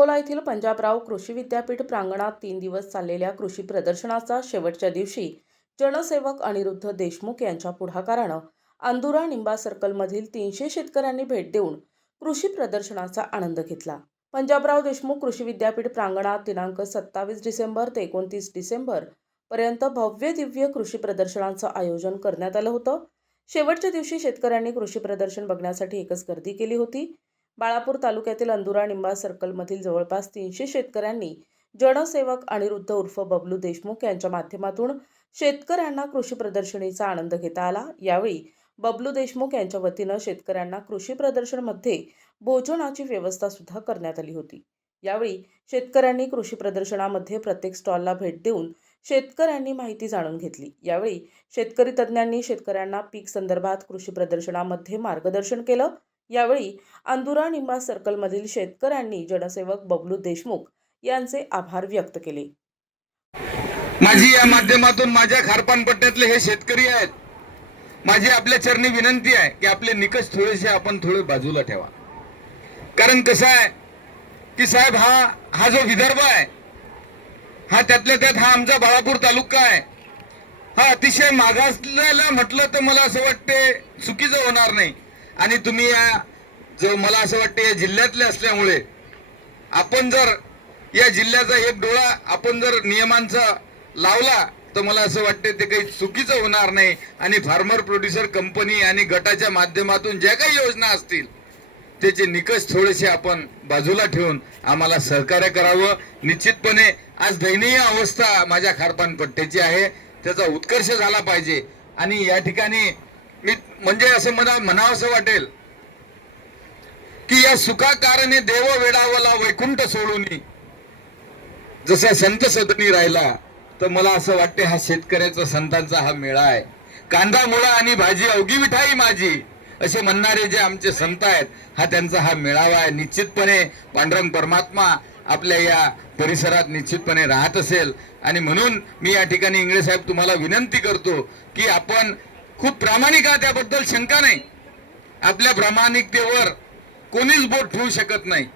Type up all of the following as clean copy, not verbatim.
अकोला येथील पंजाबराव कृषी विद्यापीठ प्रांगणात 3 दिवस चाललेल्या कृषी प्रदर्शनाचा शेवटच्या दिवशी जनसेवक अनिरुद्ध देशमुख यांच्या पुढाकारानं अंदुरा निंबा सर्कलमधील 300 शेतकऱ्यांनी भेट देऊन कृषी प्रदर्शनाचा आनंद घेतला। पंजाबराव देशमुख कृषी विद्यापीठ प्रांगणात दिनांक 27 डिसेंबर ते 29 डिसेंबर पर्यंत भव्य दिव्य कृषी प्रदर्शनाचं आयोजन करण्यात आलं होतं। शेवटच्या दिवशी शेतकऱ्यांनी कृषी प्रदर्शन बघण्यासाठी एकच गर्दी केली होती। बाळापूर तालुक्यातील अंदुरा निंबा सर्कलमधील जवळपास 300 शेतकऱ्यांनी जनसेवक अनिरुद्ध उर्फ बबलू देशमुख यांच्या माध्यमातून शेतकऱ्यांना कृषी प्रदर्शनीचा आनंद घेता आला। यावेळी बबलू देशमुख यांच्या वतीनं शेतकऱ्यांना कृषी प्रदर्शनमध्ये भोजनाची व्यवस्था सुद्धा करण्यात आली होती। यावेळी शेतकऱ्यांनी कृषी प्रदर्शनामध्ये प्रत्येक स्टॉलला भेट देऊन शेतकऱ्यांनी माहिती जाणून घेतली। यावेळी शेतकरी तज्ञांनी शेतकऱ्यांना पीक संदर्भात कृषी प्रदर्शनामध्ये मार्गदर्शन केलं। यावेळी अंदुरा निंबा सर्कलमधील शेतकऱ्यांनी जनसेवक बबलू देशमुख यांचे आभार व्यक्त केले। माझी या माध्यमातून माझ्या खारपान पट्ट्यातले हे शेतकरी आहेत, माझी आपल्या चरणी विनंती आहे की आपले निकष थोडेसे आपण थोडे बाजूला ठेवा। कारण कसं आहे की साहेब हा जो विदर्भ आहे, हा त्यातल्या त्यात हा आमचा बाळापूर तालुका आहे, हा अतिशय मागासलेला म्हटलं तर मला असं वाटते चुकीचं होणार नाही। आणि तुम्ही या जो मला असं वाटते या जिल्ह्यातले असल्यामुळे आपण जर या जिल्ह्याचा एक डोळा आपण जर नियमांचा लावला तर मला असं वाटते ते काही चुकीचं होणार नाही। आणि फार्मर प्रोड्युसर कंपनी आणि गटाच्या माध्यमातून ज्या काही योजना असतील त्याचे निकष थोडेसे आपण बाजूला ठेवून आम्हाला सहकार्य करावं। निश्चितपणे आज दयनीय अवस्था माझ्या खारपान पट्ट्याची आहे, त्याचा उत्कर्ष झाला पाहिजे। आणि या ठिकाणी मी म्हणजे असं मला म्हणावंसं वाटेल की या सुखा कारणे देव वेडावला वैकुंठ सोडून जसा संत सदनी राहिला, तर मला असं वाटते हा शेतकऱ्याचा संतांचा हा मेळा आहे। कांदा मुळा आणि भाजी अवघी मिठाई माझी असे म्हणणारे जे आमचे संत आहेत, हा त्यांचा हा मेळावा आहे। निश्चितपणे पांडुरंग परमात्मा आपल्या या परिसरात निश्चितपणे राहत असेल। आणि म्हणून मी या ठिकाणी इंगळे साहेब तुम्हाला विनंती करतो की आपण खूप प्रामाणिक आहात, त्याबद्दल शंका नाही। आपल्या प्रामाणिकतेवर कोणीच बोट ठेवू शकत नाही।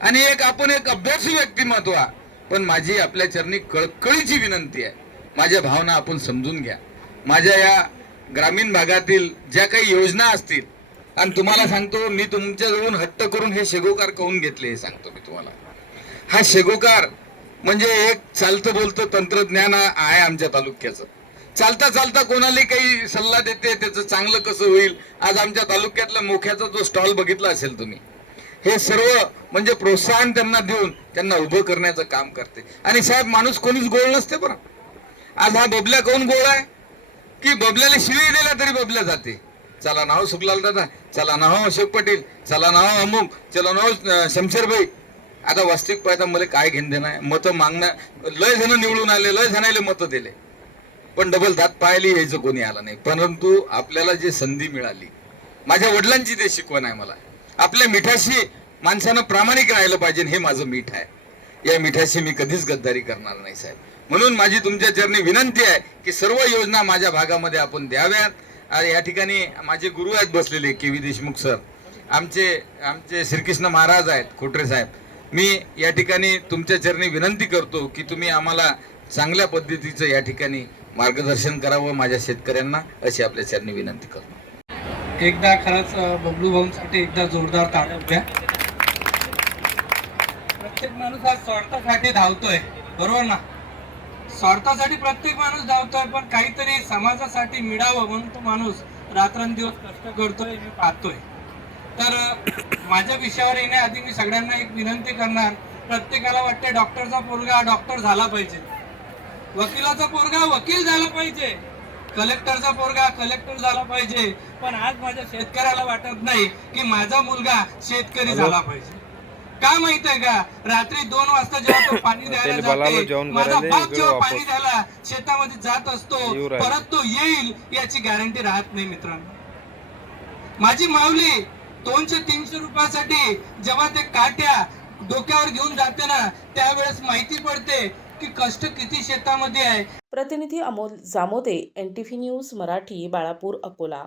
आणि आपण एक अभ्यासू व्यक्तिमत्व, पण माझी आपल्या चरणी कळकळीची विनंती आहे, माझ्या भावना आपण समजून घ्या। माझ्या या ग्रामीण भागातील ज्या काही योजना असतील, आणि तुम्हाला सांगतो मी तुमच्याजवळून हट्ट करून हे शेगोकार करून घेतले हे सांगतो मी तुम्हाला। हा शेगोकार म्हणजे एक चालतं बोलतं तंत्रज्ञान आहे आमच्या तालुक्याचं। चालता चालता कोणाला काही सल्ला देते त्याचं चांगलं कसं होईल। आज आमच्या तालुक्यातला मोख्याचा जो स्टॉल बघितला असेल तुम्ही, हे सर्व म्हणजे प्रोत्साहन त्यांना देऊन त्यांना उभं करण्याचं काम करते। आणि साहेब माणूस कोणीच गोळ नसते बरं। आज हा बबल्या कोण गोळ आहे की बबल्याला शिवी दिला तरी बबल्या जाते। चला नाव सुखलाल दादा, चला नाव अशोक पाटील, चला नाव अमुक, चला नाव शमशेरभाई। आता वास्तविक पाहता मला काय घेणं देणं आहे? मतं मागणं, लय जण निवडून आले, लय जणांना मतं दिले, पण डबल दात पाहिली यायचं कोणी आलं नाही। परंतु आपल्याला जी संधी मिळाली, माझ्या वडिलांची ते शिकवण आहे मला, आपल्या मिठाशी माणसानं प्रामाणिक राहिलं पाहिजे, हे माझं मीठ आहे। या मिठाशी मी कधीच गद्दारी करणार नाही साहेब। म्हणून माझी तुमच्या चरणी विनंती आहे की सर्व योजना माझ्या भागामध्ये आपण द्याव्यात। या ठिकाणी माझे गुरु आहेत बसलेले के.व्ही. देशमुख सर, आमचे श्रीकृष्ण महाराज आहेत खोटरे साहेब। मी या ठिकाणी तुमच्या चरणी विनंती करतो की तुम्ही आम्हाला चांगल्या पद्धतीचं या ठिकाणी मार्गदर्शन करावं माझ्या शेतकऱ्यांना, अशी आपल्या चरणी विनंती करतो। एकदा खरंच बबलू भाऊंसाठी एकदा जोरदार ताळ्या द्या। प्रत्येक माणूस आज स्वार्थासाठी धावतोय, बरोबर ना? स्वार्थासाठी प्रत्येक माणूस धावतोय, पण काहीतरी समाजासाठी मिळावं म्हणून तो माणूस रात्रंदिवस कष्ट करतोय, मी पाहतोय। तर माझ्या विषयावर येण्याआधी मी सगळ्यांना एक विनंती करणार, प्रत्येकाला वाटते डॉक्टरचा पोरगा डॉक्टर झाला पाहिजे, वकिलाचा पोरगा वकील झाला पाहिजे, कलेक्टरचा पोरगा कलेक्टर झाला पाहिजे, पण आज माझ्या शेतकऱ्याला वाटत नाही की माझा मुलगा शेतकरी झाला पाहिजे। का माहित आहे का? रात्री 2 वाजता जेव्हा तो पाणी द्यायला जाते, माझा बाप जेव्हा पाणी द्यायला शेतामध्ये जात असतो, परत तो येईल याची गॅरंटी राहत नाही मित्रांनो। माझी माऊली 200-300 रुपयासाठी जेव्हा ते काट्या डोक्यावर घेऊन जाते ना, त्यावेळेस माहिती पडते की कष्ट किती शेतामध्ये आहे। प्रतिनिधी अमोल जामोदे, NTV न्यूज मराठी, बाळापूर, अकोला।